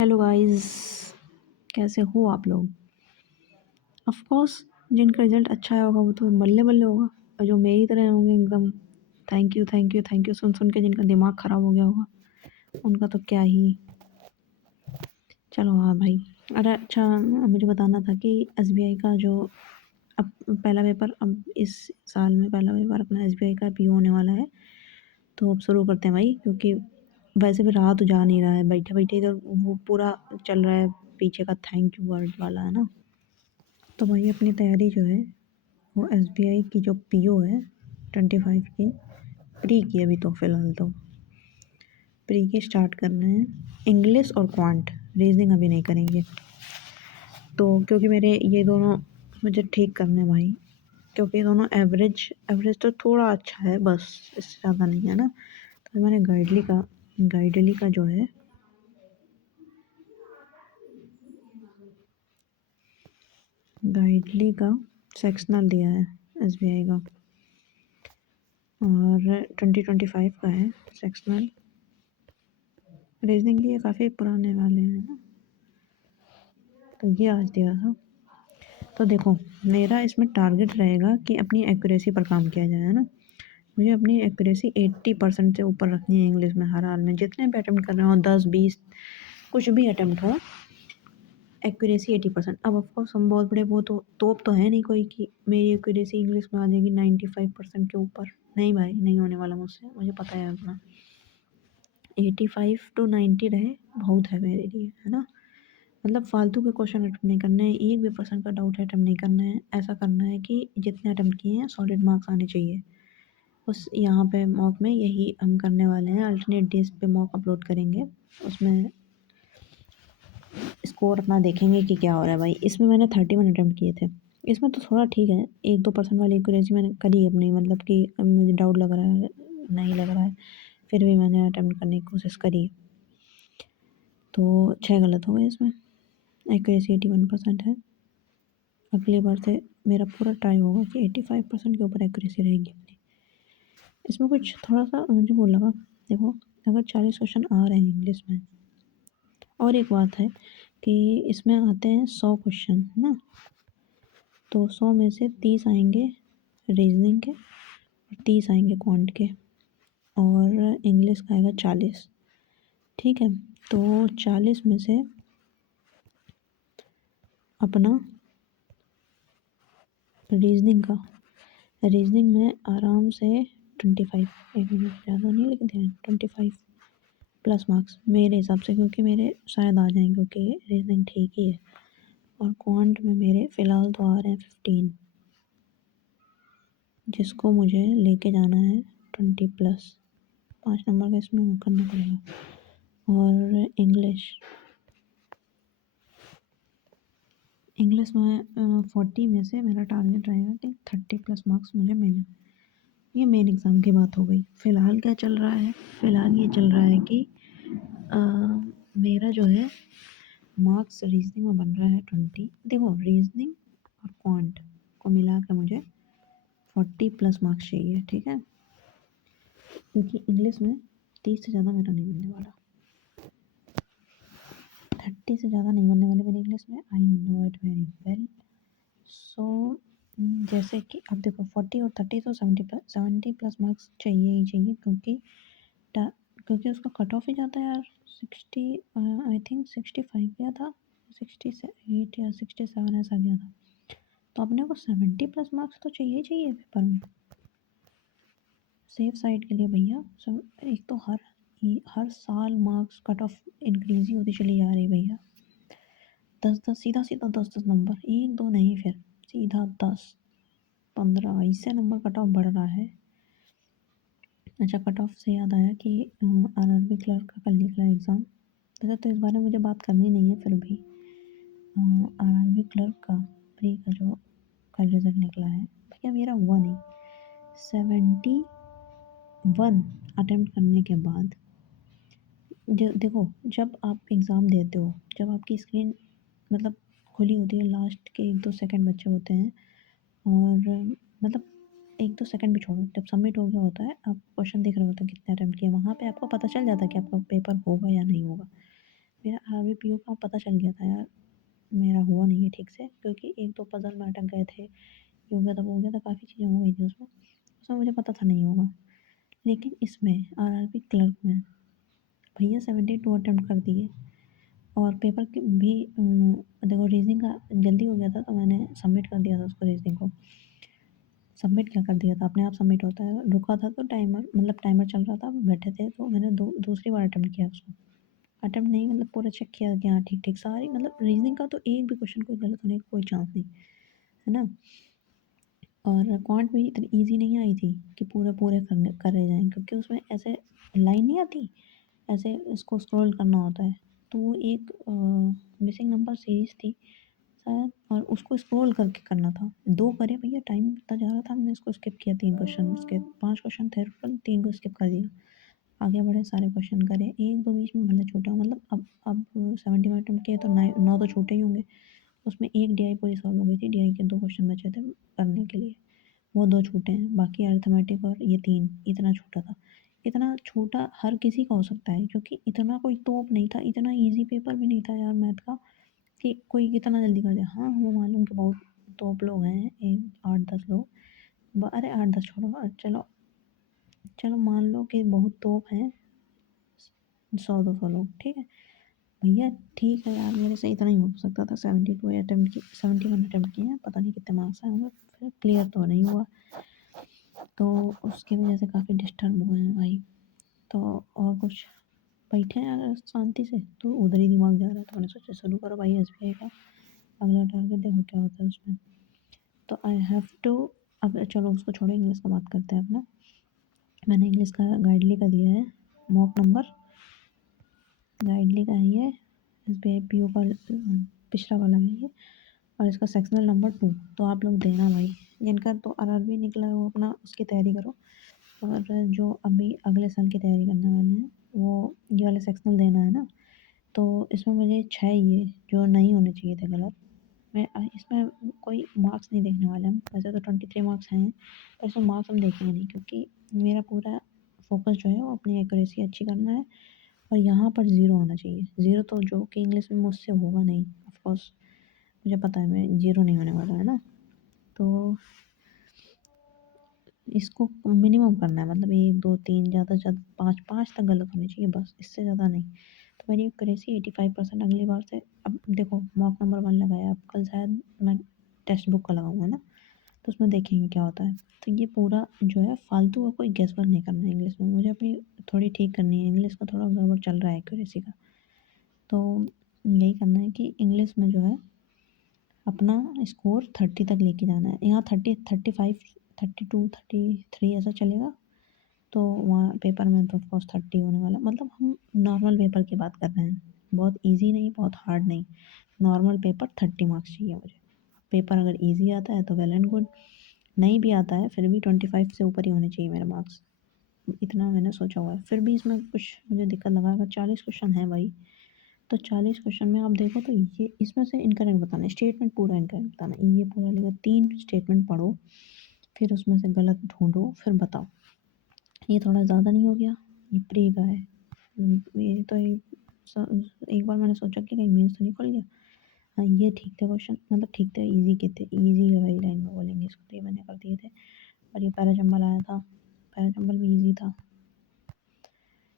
Hello guys, कैसे हो आप लोग। ऑफ कोर्स जिनका रिजल्ट अच्छा आया होगा वो तो बल्ले बल्ले होगा, और जो मेरी तरह होंगे एकदम thank you thank you thank you सुन सुन के जिनका दिमाग ख़राब हो गया होगा उनका तो क्या ही। चलो हाँ भाई। अरे अच्छा, मुझे बताना था कि एसबीआई का जो अब पहला पेपर, अब इस साल में पहला पेपर अपना एसबीआई का पीओ होने वाला है। तो अब शुरू करते हैं भाई, क्योंकि वैसे भी रहा तो जा नहीं रहा है, बैठे बैठे इधर वो पूरा चल रहा है पीछे का थैंक यू वर्ड वाला, है ना। तो भाई अपनी तैयारी जो है वो एसबीआई की जो पीओ है 25 की, प्री की अभी तो फ़िलहाल तो प्री की स्टार्ट करना है। इंग्लिश और क्वांट, रीजनिंग अभी नहीं करेंगे। तो क्योंकि मेरे ये दोनों मुझे ठीक करने हैं भाई, क्योंकि ये दोनों एवरेज एवरेज तो थोड़ा अच्छा है बस, इससे ज़्यादा नहीं है ना। तो मैंने गाइडली का जो है गाइडली का सेक्शनल दिया है एसबीआई का, और 2025 का है सेक्शनल। रीजनिंग ये काफ़ी पुराने वाले हैं ना, तो ये आज दिया था। तो देखो, मेरा इसमें टारगेट रहेगा कि अपनी एक्यूरेसी पर काम किया जाए, है ना। मुझे अपनी एक्यूरेसी 80% से ऊपर रखनी है इंग्लिश में, हर हाल में जितने भी अटैम्प्ट कर रहे हो, 10-20 कुछ भी अटैम्प्ट हो, एक्यूरेसी 80%। अब ऑफकोर्स हम बहुत बड़े वो तो तोप तो है नहीं कोई कि मेरी एक्यूरेसी इंग्लिश में आ जाएगी 95% के ऊपर। नहीं भाई, नहीं होने वाला मुझसे, मुझे पता है अपना। 85 to 90 रहे बहुत है मेरे लिए, है ना। मतलब फालतू के क्वेश्चन अटेम्प्ट नहीं करने हैं, एक भी पर्सन का डाउट अटेम्प्ट नहीं करना है। ऐसा करना है कि जितने अटेम्प्ट किए हैं सॉलिड मार्क्स आने चाहिए। उस यहाँ पे मॉक में यही हम करने वाले हैं, अल्टरनेट डेज पे मॉक अपलोड करेंगे, उसमें स्कोर अपना देखेंगे कि क्या हो रहा है भाई। इसमें मैंने 31 अटेम्प्ट किए थे, इसमें तो थोड़ा ठीक है, 1-2% वाली एक्यूरेसी मैंने करी अपनी, मतलब कि मुझे डाउट लग रहा है, नहीं लग रहा है, फिर भी मैंने अटेम्प्ट करने की कोशिश करी। तो 6 गलत हो गए इसमें, एक्यूरेसी 81% है। अगली बार से मेरा पूरा ट्राई होगा कि 85% के ऊपर एक्यूरेसी रहेगी अपनी। इसमें कुछ थोड़ा सा मुझे वो लगा, देखो अगर 40 क्वेश्चन आ रहे हैं इंग्लिश में, और एक बात है कि इसमें आते हैं 100 क्वेश्चन, है ना। तो 100 में से 30 आएंगे रीजनिंग के, और 30 आएंगे क्वांट के, और इंग्लिश का आएगा 40। ठीक है, तो 40 में से अपना रीजनिंग में आराम से 25, एक मिनट ज़्यादा नहीं लेकिन ध्यान, 25 प्लस मार्क्स मेरे हिसाब से, क्योंकि मेरे शायद आ जाएंगे, क्योंकि रीजनिंग ठीक ही है। और क्वांट में मेरे फ़िलहाल तो आ रहे हैं 15, जिसको मुझे लेके जाना है 20+, 5 नंबर का इसमें वो करना पड़ेगा। और इंग्लिश में 40 में से मेरा टारगेट रहेगा कि 30+ मार्क्स मुझे मिले। ये मेन एग्ज़ाम की बात हो गई। फ़िलहाल क्या चल रहा है, फ़िलहाल ये चल रहा है कि अ, मेरा जो है मार्क्स रीजनिंग में बन रहा है 20। देखो रीजनिंग और क्वांट को मिला के मुझे 40+ मार्क्स चाहिए, ठीक है। क्योंकि इंग्लिश में 30 से ज़्यादा मेरा नहीं बनने वाला, 30 से ज़्यादा नहीं बनने वाले मेरे इंग्लिश में, I know it very well. So जैसे कि अब देखो 40 और 30 तो 70+ मार्क्स चाहिए ही चाहिए, क्योंकि उसका कट ऑफ ही जाता है यार 60, आई थिंक 65 गया था, 68 या 67 ऐसा गया था। तो अपने को 70+ मार्क्स तो चाहिए ही चाहिए पेपर में, सेफ साइड के लिए भैया। सब एक तो हर साल मार्क्स कट ऑफ इंक्रीज ही होती चली जा रही भैया। 10-10 सीधा सीधा 10-10 नंबर, 1-2 नहीं, फिर सीधा 10-15 ऐसे नंबर कट ऑफ बढ़ रहा है। अच्छा, कट ऑफ से याद आया कि आरआरबी क्लर्क का कल निकला एग्ज़ाम। वैसे तो इस बारे में मुझे बात करनी नहीं है, फिर भी आरआरबी क्लर्क का प्री का जो कल रिजल्ट निकला है भैया, मेरा हुआ नहीं। 71 अटेम्प्ट करने के बाद देखो, जब आप एग्ज़ाम देते हो, जब आपकी स्क्रीन मतलब खुली होती है, लास्ट के 1-2 सेकंड बचे होते हैं, और मतलब 1-2 सेकंड भी छोड़ो, जब सबमिट हो गया होता है, आप क्वेश्चन देख रहे होते हैं कितने अटेम्प्ट किए, वहाँ पे आपको पता चल जाता है कि आपका पेपर होगा या नहीं होगा। फिर आरआरबी पीओ का पता चल गया था यार, मेरा हुआ नहीं है ठीक से, क्योंकि 1-2 पज़ल में अटक गए थे, ये हो गया था, वो हो गया था, काफ़ी चीज़ें हो गई थी उसमें। उसमें मुझे पता था नहीं होगा। लेकिन इसमें आरआरबी क्लर्क में भैया 72 अटेम्प्ट कर दिए और पेपर की भी देखो रीज़निंग का जल्दी हो गया था तो मैंने सबमिट कर दिया था उसको, रीज़निंग को। सबमिट क्या कर दिया था, अपने आप सबमिट होता है। रुका था तो टाइमर, मतलब टाइमर चल रहा था, बैठे थे तो मैंने दूसरी बार अटेम्प्ट किया उसको। अटेम्प्ट नहीं, मतलब पूरा चेक किया कि हाँ ठीक-ठीक सारी, मतलब रीज़निंग का तो एक भी क्वेश्चन कोई गलत होने का कोई चांस नहीं, है ना? और क्वांट भी इतनी ईज़ी नहीं आई थी कि पूरे करे जाएँ, क्योंकि उसमें ऐसे लाइन नहीं आती, ऐसे उसको स्क्रॉल करना होता है। तो वो एक मिसिंग नंबर सीरीज़ थी शायद, और उसको स्क्रॉल करके करना था। 2 करे भैया, टाइम इतना जा रहा था, हमने इसको स्किप किया 3 क्वेश्चन, उसके 5 क्वेश्चन थे टोटल, 3 को स्किप कर दिया। आगे बढ़े, सारे क्वेश्चन करे, 1-2 बीच में भले छूटा, मतलब अब 70 में अटेम्प्ट किए तो 9 तो छूटे ही होंगे। उसमें एक डीआई पूरी सॉल्व हो गई थी, डीआई के 2 क्वेश्चन बचे थे करने के लिए, वो 2 छूटे हैं, बाकी अरिथमेटिक और ये 3, इतना छूटा था। इतना छोटा हर किसी का हो सकता है, क्योंकि इतना कोई तोप नहीं था, इतना ईज़ी पेपर भी नहीं था यार मैथ का कि कोई कितना जल्दी कर दे। हाँ, हमें मालूम कि बहुत तोप लोग हैं, 8-10 लोग, अरे 8-10 छोड़ो, चलो चलो मान लो कि बहुत तोप हैं, 100-200 लोग, ठीक है। भैया ठीक है यार, मेरे से इतना ही हो सकता था। 72 अटेम्प्ट की, 71 अटेम्प्ट किए हैं, पता नहीं कितने मार्क्स आए होंगे, फिर क्लियर तो नहीं हुआ। तो उसकी वजह से काफ़ी डिस्टर्ब हुए हैं भाई। तो और कुछ, बैठे हैं अगर शांति से तो उधर ही दिमाग जा रहा है, तो मैंने सोचा शुरू करो भाई एसबीआई का अगला टारगेट, देखो क्या होता है उसमें। तो आई हैव टू, अब चलो उसको छोड़ो, इंग्लिश का बात करते हैं अपना। मैंने इंग्लिश का गाइडली का दिया है मॉक नंबर, गाइडली का है ये, एसबीआई पीओ का पिछला वाला है ये, और इसका सेक्शनल नंबर 2। तो आप लोग देना भाई, जिनका तो आरआरबी निकला है वो अपना उसकी तैयारी करो, और जो अभी अगले साल की तैयारी करने वाले हैं वो ये वाले सेक्शनल देना है ना। तो इसमें मुझे 6 ये जो नहीं होने चाहिए थे गलत, मैं इसमें कोई मार्क्स नहीं देखने वाले हम, वैसे तो 23 मार्क्स हैं, पर इसमें मार्क्स हम देखेंगे नहीं, क्योंकि मेरा पूरा फोकस जो है वो अपनी एक्यूरेसी अच्छी करना है, और यहाँ पर ज़ीरो आना चाहिए। ज़ीरो तो जो कि इंग्लिश में मुझसे होगा नहीं, ऑफ कोर्स मुझे पता है मैं ज़ीरो नहीं होने वाला है ना। तो इसको मिनिमम करना है, मतलब 1, 2, 3, ज़्यादा से ज़्यादा 5 तक गलत होनी चाहिए बस, इससे ज़्यादा नहीं। तो मेरी एक्यूरेसी 85% अगली बार से, अब देखो मॉक नंबर 1 लगाया, अब कल शायद मैं टेक्स्ट बुक का लगाऊँगा ना, तो उसमें देखेंगे क्या होता है। तो ये पूरा जो है फालतू का कोई गेस वर्क नहीं करना है इंग्लिश में, मुझे अपनी थोड़ी ठीक करनी है, इंग्लिश का थोड़ा गड़बड़ चल रहा है एक्यूरेसी का। तो यही करना है कि इंग्लिश में जो है अपना स्कोर 30 तक लेके जाना है। यहाँ 30, 35, 32, 33 ऐसा चलेगा, तो वहाँ पेपर में तो ऑफकोर्स 30 होने वाला, मतलब हम नॉर्मल पेपर की बात कर रहे हैं, बहुत इजी नहीं, बहुत हार्ड नहीं, नॉर्मल पेपर 30 मार्क्स चाहिए मुझे। पेपर अगर इजी आता है तो वेल एंड गुड, नहीं भी आता है फिर भी 25 से ऊपर ही होने चाहिए मेरे मार्क्स, इतना मैंने सोचा हुआ है। फिर भी इसमें कुछ मुझे दिक्कत लगा, अगर 40 क्वेश्चन है भाई, तो 40 क्वेश्चन में आप देखो तो ये इसमें से इनकरेक्ट बताना है, स्टेटमेंट पूरा इनकरेक्ट बताना है, ये पूरा लिखा, 3 स्टेटमेंट पढ़ो, फिर उसमें से गलत ढूंढो, फिर बताओ। ये थोड़ा ज़्यादा नहीं हो गया? ये प्री का है। ये तो एक बार मैंने सोचा कि कहीं मेंस तो नहीं खुल गया। हाँ, ये ठीक थे क्वेश्चन, मतलब ठीक थे, ईज़ी के थे, ईज़ी वाली लाइन में बोलेंगे इसको, तो ये मैंने कर दिए थे। और ये पैराजंबल आया था, पैराजंबल भी ईज़ी था।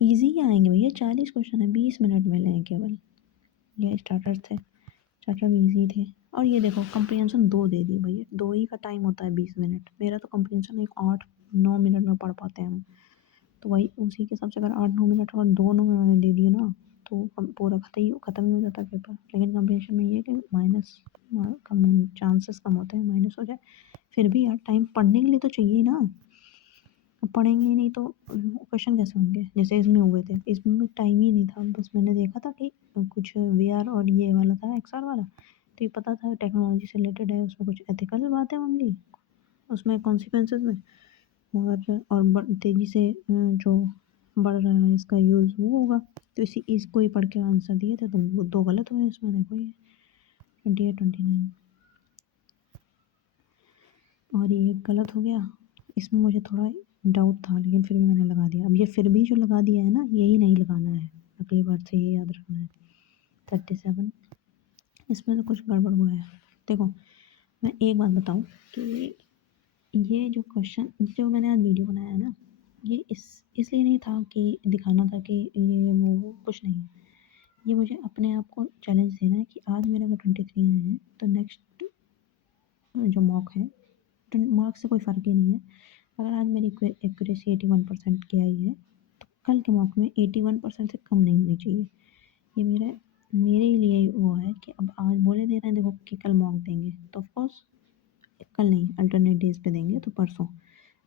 ईज़ी ही आएँगे भैया, 40 क्वेश्चन है, 20 मिनट मिले हैं केवल। ये स्टार्टर्स थे, स्टार्टर भी ईज़ी थे। और ये देखो कम्प्रीहेंशन 2 दे दिए भैया, 2 ही का टाइम होता है 20 मिनट, मेरा तो कम्प्रीहेंशन एक 8-9 मिनट में पढ़ पाते हैं हम। तो वही उसी के हिसाब से अगर 8-9 मिनट और दोनों में मैंने दे दिए ना, तो पूरा ख़त्म ही हो जाता है पेपर। लेकिन कम्प्रीहेंशन में ये है कि माइनस कम चांसेस कम होते हैं माइनस हो जाए। फिर भी यार टाइम पढ़ने के लिए तो चाहिए ही ना, अब पढ़ेंगे ही नहीं तो क्वेश्चन कैसे होंगे, जैसे इसमें हुए थे, इसमें टाइम ही नहीं था, बस मैंने देखा था कि कुछ वीआर और ये वाला था एक्सआर वाला, तो ये पता था टेक्नोलॉजी से रिलेटेड है, उसमें कुछ एथिकल बातें होंगी, उसमें कॉन्सिक्वेंसेस में, और तेज़ी से जो बढ़ रहा है इसका यूज़ वो होगा, तो इसको ही पढ़ के आंसर दिए थे, तो वो 2 गलत हुए इसमें, देखो ये 28, 29 और ये गलत हो गया। इसमें मुझे थोड़ा डाउट था, लेकिन फिर भी मैंने लगा दिया। अब ये फिर भी जो लगा दिया है ना, यही नहीं लगाना है, अगली बार से ये याद रखना है। 37। इसमें तो कुछ गड़बड़ हुआ है। देखो, मैं एक बात बताऊँ कि ये जो क्वेश्चन जो मैंने आज वीडियो बनाया है ना, ये इसलिए नहीं था कि दिखाना था कि ये वो कुछ नहीं। ये मुझे अपने आप को चैलेंज देना है कि आज मेरे अगर 23 आए हैं, तो नेक्स्ट जो मॉक है, मार्क्स से कोई फ़र्क ही नहीं है। अगर आज मेरी एक्यूरेसी 81% की आई है, तो कल के मॉक में 81% से कम नहीं होनी चाहिए। ये मेरे लिए वो है कि अब आज बोले दे रहे हैं देखो कि कल मॉक देंगे, तो ऑफ कोर्स कल नहीं, अल्टरनेट डेज़ पे देंगे, तो परसों,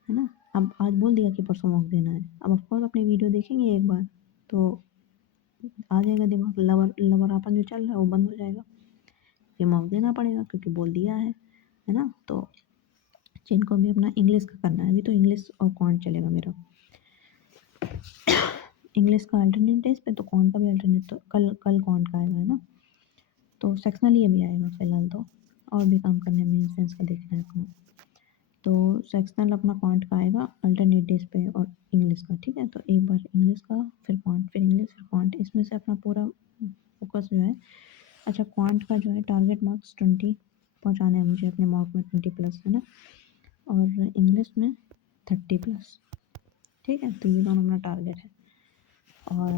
है ना? अब आज बोल दिया कि परसों मॉक देना है। अब ऑफ कोर्स अपनी वीडियो देखेंगे एक बार, तो आ जाएगा दिमाग, लवरापन जो चल रहा है वो बंद हो जाएगा। ये मॉक देना पड़ेगा क्योंकि बोल दिया है ना? तो जिनको भी अपना इंग्लिश का करना है, अभी तो इंग्लिश और क्वांट चलेगा मेरा। इंग्लिश का अल्टरनेट डेज पे, तो क्वांट का भी अल्टरनेट, तो कल कल क्वांट का आएगा, है ना? तो सेक्शनल ये भी आएगा फिलहाल तो, और भी काम करने में सेंस का देखना है अपना। तो सेक्शनल अपना क्वांट का आएगा अल्टरनेट डेज पे और इंग्लिश का, ठीक है? तो एक बार इंग्लिश का, फिर क्वांट, फिर इंग्लिश, फिर क्वांट, इसमें से अपना पूरा फोकस जो है। अच्छा, क्वांट का जो है टारगेट मार्क्स 20 पहुँचाने हैं मुझे अपने मॉक में, 20+, है ना? और इंग्लिश में 30+, ठीक है? तो ये दोनों अपना टारगेट है। और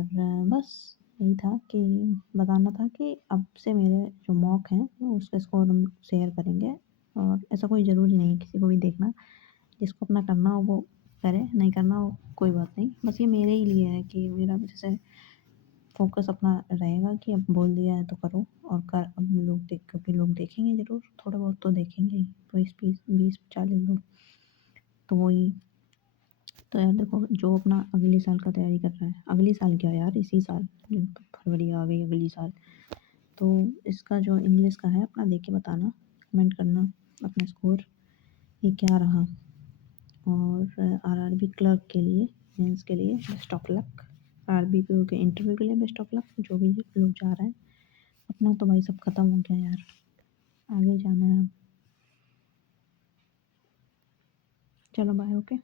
बस यही था कि बताना था कि अब से मेरे जो मॉक हैं उसका स्कोर हम शेयर करेंगे, और ऐसा कोई ज़रूरी नहीं है किसी को भी देखना। जिसको अपना करना हो वो करे, नहीं करना हो कोई बात नहीं। बस ये मेरे ही लिए है कि मेरा जैसे फ़ोकस अपना रहेगा कि अब बोल दिया है तो करो, और कर, अब लोग देख, क्योंकि लोग देखेंगे ज़रूर, थोड़ा बहुत तो देखेंगे ही, 20 40 लोग, तो वही। तो यार देखो, जो अपना अगले साल का तैयारी कर रहा है, अगले साल क्या यार, इसी साल, फरवरी आ गई, अगली साल, तो इसका जो इंग्लिश का है अपना देख के बताना, कमेंट करना अपना स्कोर ये क्या रहा। और आरआरबी क्लर्क के लिए, मेंस के लिए बेस्ट ऑफ लक, आरबीपीओ के इंटरव्यू के लिए बेस्ट ऑफ लक, जो भी लोग जा रहे हैं। अपना तो भाई सब खत्म हो गया यार, आगे जाना है। चलो बाय, ओके।